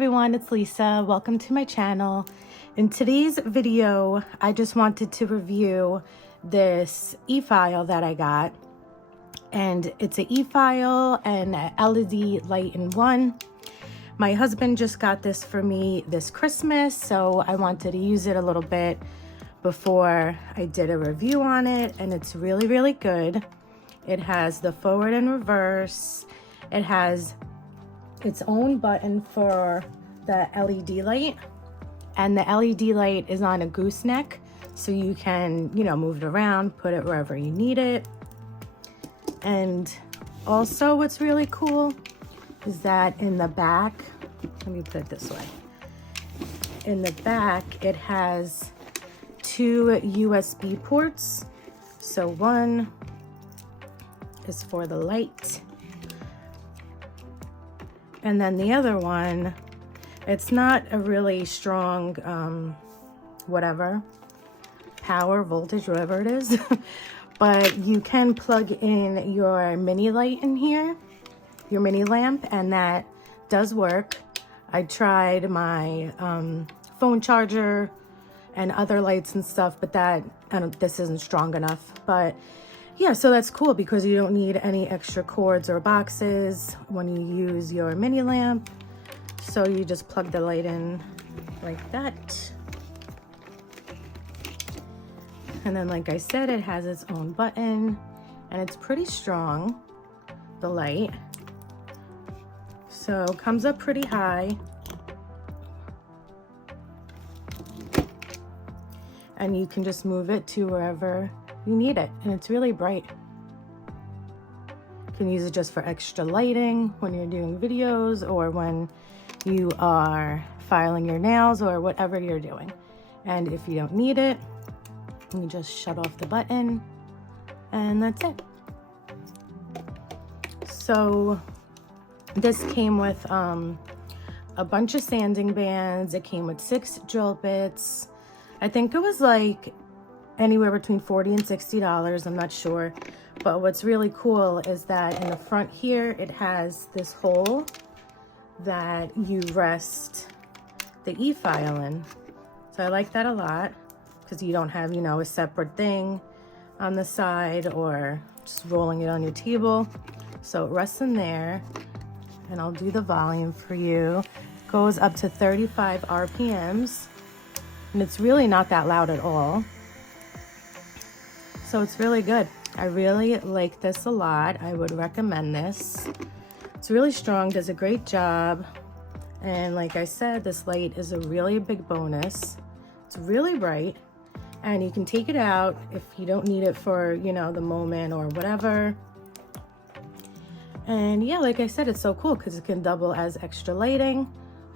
everyone, it's Lisa. Welcome to my channel. In today's video, I just wanted to review this e-file that I got. And it's an e-file and an LED light in one. My husband just got this for me this Christmas, so I wanted to use it a little bit before I did a review on it, and it's really, really good. It has the forward and reverse. It has its own button for the LED light, and the LED light is on a gooseneck, so you can, move it around, put it wherever you need it. And also what's really cool is that in the back, let me put it this way. In the back, it has two USB ports. So one is for the light, and then the other one, it's not a really strong power, voltage, whatever it is, but you can plug in your mini light in here, your mini lamp, and that does work. I tried my phone charger and other lights and stuff, but this isn't strong enough. But yeah, so that's cool because you don't need any extra cords or boxes when you use your mini lamp. So you just plug the light in like that. And then, like I said, it has its own button, and it's pretty strong, the light. So it comes up pretty high. And you can just move it to wherever you need it, and it's really bright. You can use it just for extra lighting when you're doing videos or when you are filing your nails or whatever you're doing. And if you don't need it, you just shut off the button, and that's it. So this came with a bunch of sanding bands. It came with 6 drill bits. I think it was like anywhere between $40 and $60, I'm not sure. But what's really cool is that in the front here, it has this hole that you rest the e-file in. So I like that a lot because you don't have, a separate thing on the side or just rolling it on your table. So it rests in there, and I'll do the volume for you. It goes up to 35 RPMs, and it's really not that loud at all. So it's really good. I really like this a lot. I would recommend this. It's really strong, does a great job. And like I said, this light is a really big bonus. It's really bright, and you can take it out if you don't need it for, the moment or whatever. And yeah, like I said, it's so cool because it can double as extra lighting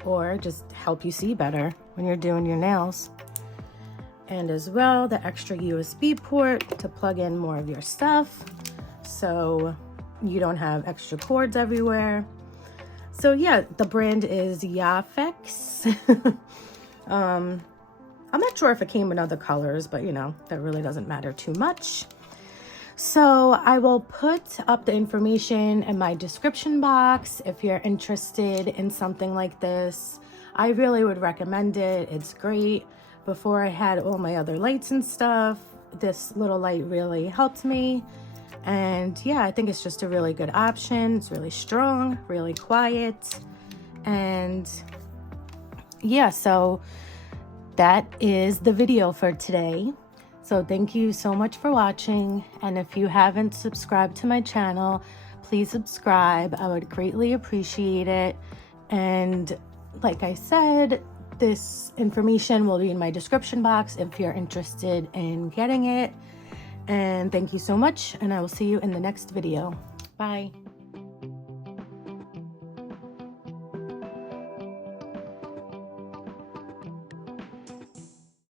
or just help you see better when you're doing your nails. And as well, the extra USB port to plug in more of your stuff, so you don't have extra cords everywhere. So yeah, the brand is Zephyr. I'm not sure if it came in other colors, but that really doesn't matter too much. So I will put up the information in my description box if you're interested in something like this. I really would recommend it. It's great. Before I had all my other lights and stuff, this little light really helped me. And yeah, I think it's just a really good option. It's really strong, really quiet. And yeah, so that is the video for today. So thank you so much for watching. And if you haven't subscribed to my channel, please subscribe. I would greatly appreciate it. And like I said, this information will be in my description box if you're interested in getting it. And thank you so much, and I will see you in the next video. Bye.